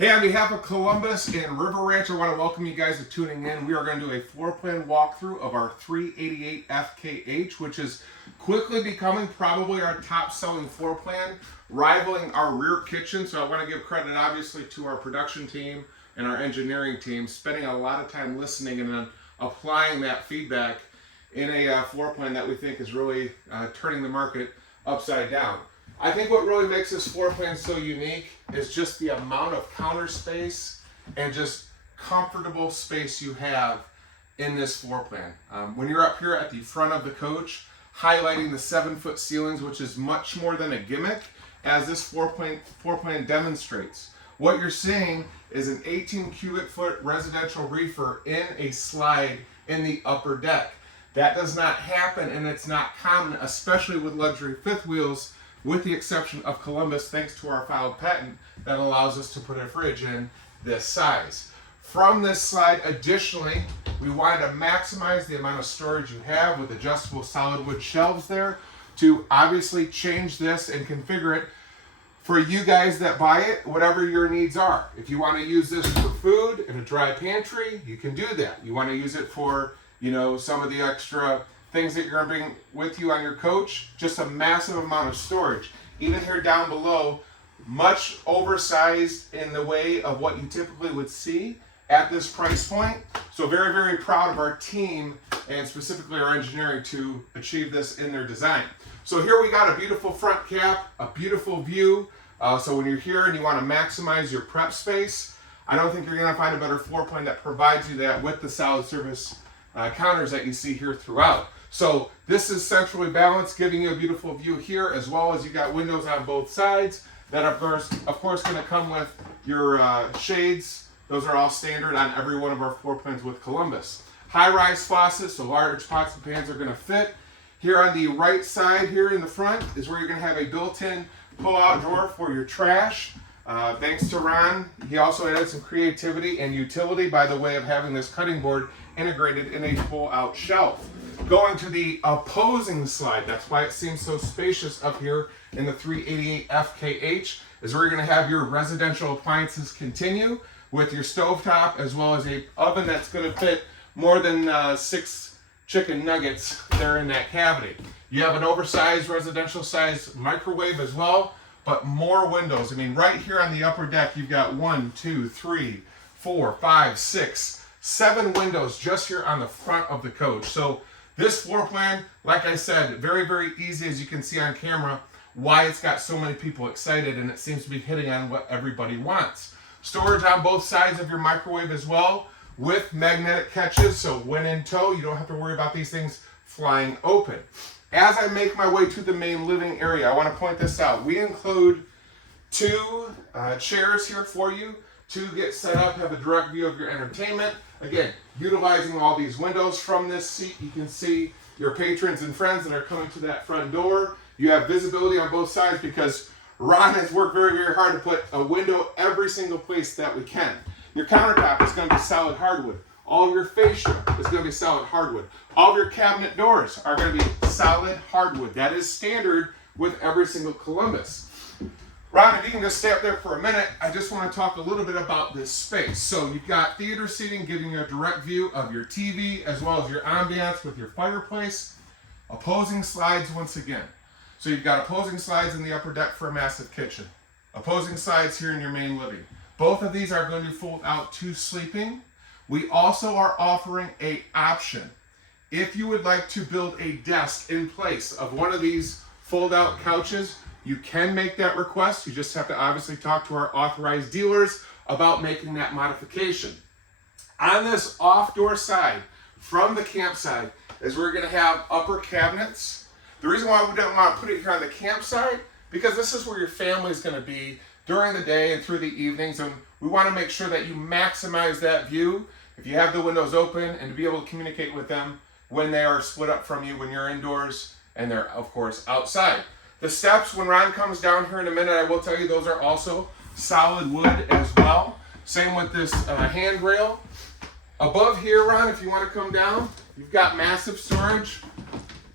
Hey, on behalf of Columbus and River Ranch, I want to welcome you guys to tuning in. We are going to do a floor plan walkthrough of our 388 FKH, which is quickly becoming probably our top selling floor plan, rivaling our rear kitchen. So I want to give credit obviously to our production team and our engineering team, spending a lot of time listening and then applying that feedback in a floor plan that we think is really turning the market upside down. I think what really makes this floor plan so unique is just the amount of counter space and just comfortable space you have in this floor plan. When you're up here at the front of the coach, highlighting the 7-foot ceilings, which is much more than a gimmick, as this floor plan demonstrates. What you're seeing is an 18 cubic foot residential reefer in a slide in the upper deck. That does not happen, and it's not common, especially with luxury fifth wheels, with the exception of Columbus, thanks to our filed patent that allows us to put a fridge in this size. From this slide, additionally, we wanted to maximize the amount of storage you have with adjustable solid wood shelves there to obviously change this and configure it for you guys that buy it, whatever your needs are. If you want to use this for food in a dry pantry, you can do that. You want to use it for, some of the extra things that you're going to bring with you on your coach, just a massive amount of storage. Even here down below, much oversized in the way of what you typically would see at this price point. So very, very proud of our team and specifically our engineering to achieve this in their design. So here we got a beautiful front cap, a beautiful view. So when you're here and you want to maximize your prep space, I don't think you're going to find a better floor plan that provides you that with the solid surface counters that you see here throughout. So this is centrally balanced, giving you a beautiful view here, as well as you got windows on both sides that of course going to come with your shades. Those are all standard on every one of our floor plans with Columbus. High-rise faucets, so large pots and pans are going to fit. Here on the right side here in the front is where you're going to have a built-in pull-out drawer for your trash. Thanks to Ron, he also added some creativity and utility by the way of having this cutting board integrated in a pull-out shelf. Going to the opposing slide, that's why it seems so spacious up here in the 388 FKH, is where you're going to have your residential appliances continue with your stovetop as well as a oven that's going to fit more than 6 chicken nuggets there in that cavity. You have an oversized residential size microwave as well, but more windows. I mean, right here on the upper deck, you've got 1, 2, 3, 4, 5, 6, 7 windows just here on the front of the coach. So this floor plan, like I said, very, very easy as you can see on camera, why it's got so many people excited, and it seems to be hitting on what everybody wants. Storage on both sides of your microwave as well with magnetic catches, so when in tow, you don't have to worry about these things flying open. As I make my way to the main living area, I want to point this out. We include 2 chairs here for you to get set up, have a direct view of your entertainment. Again, utilizing all these windows from this seat, you can see your patrons and friends that are coming to that front door. You have visibility on both sides because Ron has worked very, very hard to put a window every single place that we can. Your countertop is going to be solid hardwood. All of your fascia is going to be solid hardwood. All of your cabinet doors are going to be solid hardwood. That is standard with every single Columbus. Ron, if you can just stay up there for a minute, I just want to talk a little bit about this space. So you've got theater seating giving you a direct view of your TV as well as your ambiance with your fireplace. Opposing slides once again. So you've got opposing slides in the upper deck for a massive kitchen. Opposing slides here in your main living. Both of these are going to fold out to sleeping. We also are offering an option. If you would like to build a desk in place of one of these fold-out couches, you can make that request. You just have to obviously talk to our authorized dealers about making that modification. On this off-door side, from the campsite, is where we're going to have upper cabinets. The reason why we don't want to put it here on the campsite, because this is where your family is going to be during the day and through the evenings, and we want to make sure that you maximize that view if you have the windows open and to be able to communicate with them when they are split up from you when you're indoors and they're, of course, outside. The steps, when Ron comes down here in a minute, I will tell you those are also solid wood as well. Same with this handrail. Above here, Ron, if you want to come down, you've got massive storage.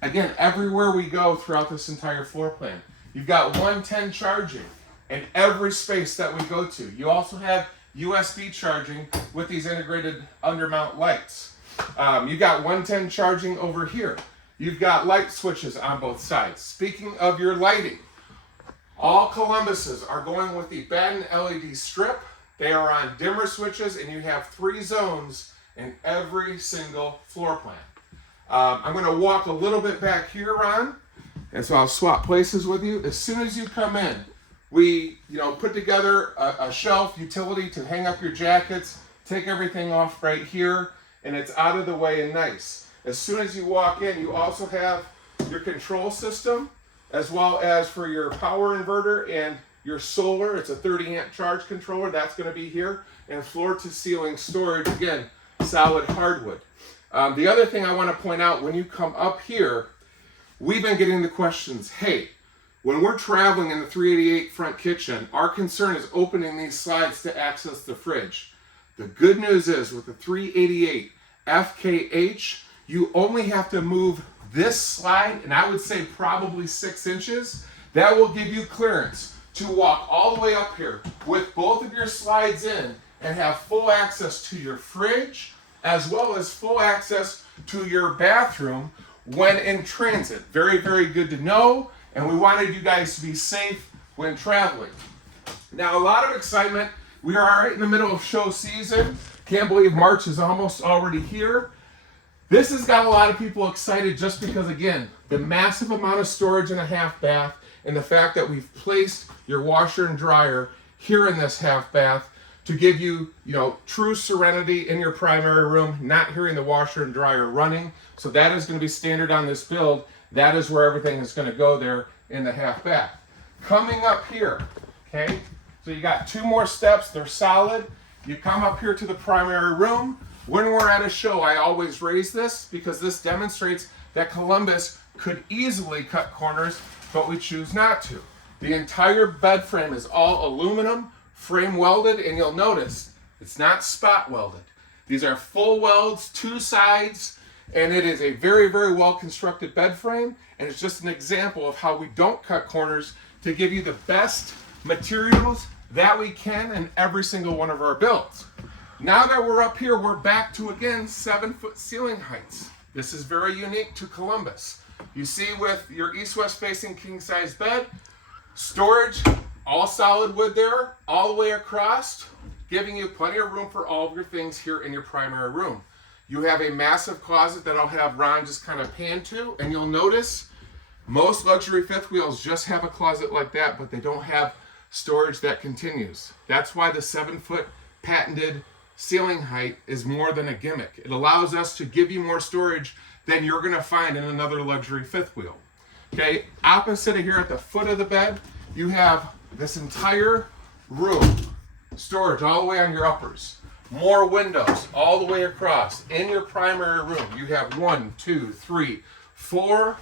Again, everywhere we go throughout this entire floor plan. You've got 110 charging. in every space that we go to. You also have USB charging with these integrated undermount lights. You got 110 charging over here. You've got light switches on both sides. Speaking of your lighting, all Columbuses are going with the Batten LED strip. They are on dimmer switches, and you have 3 zones in every single floor plan. I'm going to walk a little bit back here, Ron, and so I'll swap places with you. As soon as you come in, we put together a shelf utility to hang up your jackets, take everything off right here, and it's out of the way and nice. As soon as you walk in, you also have your control system, as well as for your power inverter and your solar. It's a 30 amp charge controller. That's going to be here. And floor to ceiling storage, again, solid hardwood. The other thing I want to point out, when you come up here, we've been getting the questions, hey, when we're traveling in the 388 front kitchen, our concern is opening these slides to access the fridge. The good news is with the 388 FKH, you only have to move this slide, and I would say probably 6 inches. That will give you clearance to walk all the way up here with both of your slides in and have full access to your fridge, as well as full access to your bathroom when in transit. Very, very good to know, and we wanted you guys to be safe when traveling. Now, a lot of excitement. We are right in the middle of show season. Can't believe March is almost already here. This has got a lot of people excited just because, again, the massive amount of storage in a half bath and the fact that we've placed your washer and dryer here in this half bath to give you, true serenity in your primary room, not hearing the washer and dryer running. So that is going to be standard on this build. That is where everything is going to go there in the half bath. Coming up here, okay, so you got 2 more steps. They're solid. You come up here to the primary room. When we're at a show, I always raise this because this demonstrates that Columbus could easily cut corners, but we choose not to. The entire bed frame is all aluminum, frame welded, and you'll notice it's not spot welded. These are full welds, 2 sides, and it is a very, very well constructed bed frame, and it's just an example of how we don't cut corners to give you the best materials that we can in every single one of our builds. Now that we're up here, we're back to, again, 7-foot ceiling heights. This is very unique to Columbus. You see with your east-west facing king-size bed, storage, all solid wood there, all the way across, giving you plenty of room for all of your things here in your primary room. You have a massive closet that I'll have Ron just kind of pan to, and you'll notice most luxury fifth wheels just have a closet like that, but they don't have storage that continues. That's why the 7-foot patented ceiling height is more than a gimmick. It allows us to give you more storage than you're going to find in another luxury fifth wheel. Okay, opposite of here at the foot of the bed, you have this entire room, storage all the way on your uppers. More windows all the way across. In your primary room, you have 1, 2, 3, 4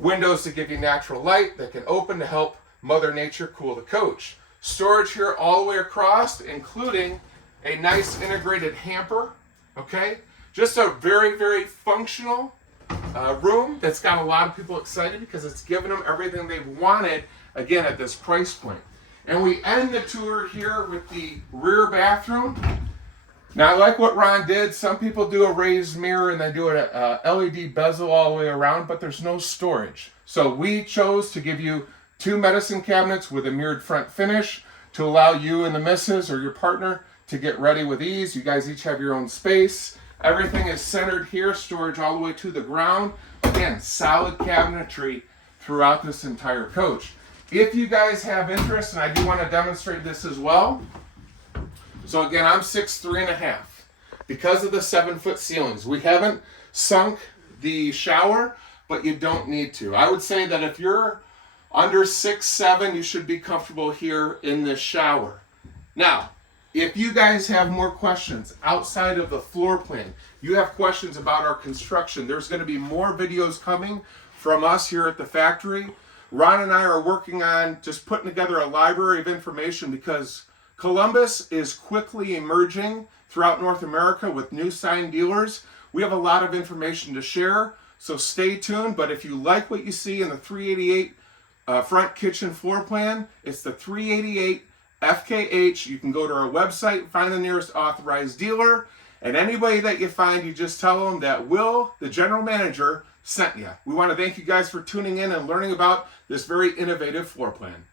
windows to give you natural light that can open to help Mother Nature cool the coach. Storage here all the way across, including a nice integrated hamper, okay? Just a very, very functional room that's got a lot of people excited because it's given them everything they've wanted, again, at this price point. And we end the tour here with the rear bathroom. Now, I like what Ron did. Some people do a raised mirror and they do an LED bezel all the way around, but there's no storage. So we chose to give you 2 medicine cabinets with a mirrored front finish to allow you and the missus or your partner to get ready with ease. You guys each have your own space. Everything is centered here, storage all the way to the ground. Again, solid cabinetry throughout this entire coach. If you guys have interest, and I do want to demonstrate this as well. So again, I'm 6'3.5". Because of the 7-foot ceilings, we haven't sunk the shower, but you don't need to. I would say that if you're under 6'7", you should be comfortable here in this shower. Now, if you guys have more questions outside of the floor plan, you have questions about our construction, there's going to be more videos coming from us here at the factory. Ron and I are working on just putting together a library of information because Columbus is quickly emerging throughout North America with new sign dealers. We have a lot of information to share, so stay tuned. But if you like what you see in the 388 front kitchen floor plan. It's the 388 FKH. You can go to our website, find the nearest authorized dealer, and anybody that you find, you just tell them that Will, the general manager, sent you. We want to thank you guys for tuning in and learning about this very innovative floor plan.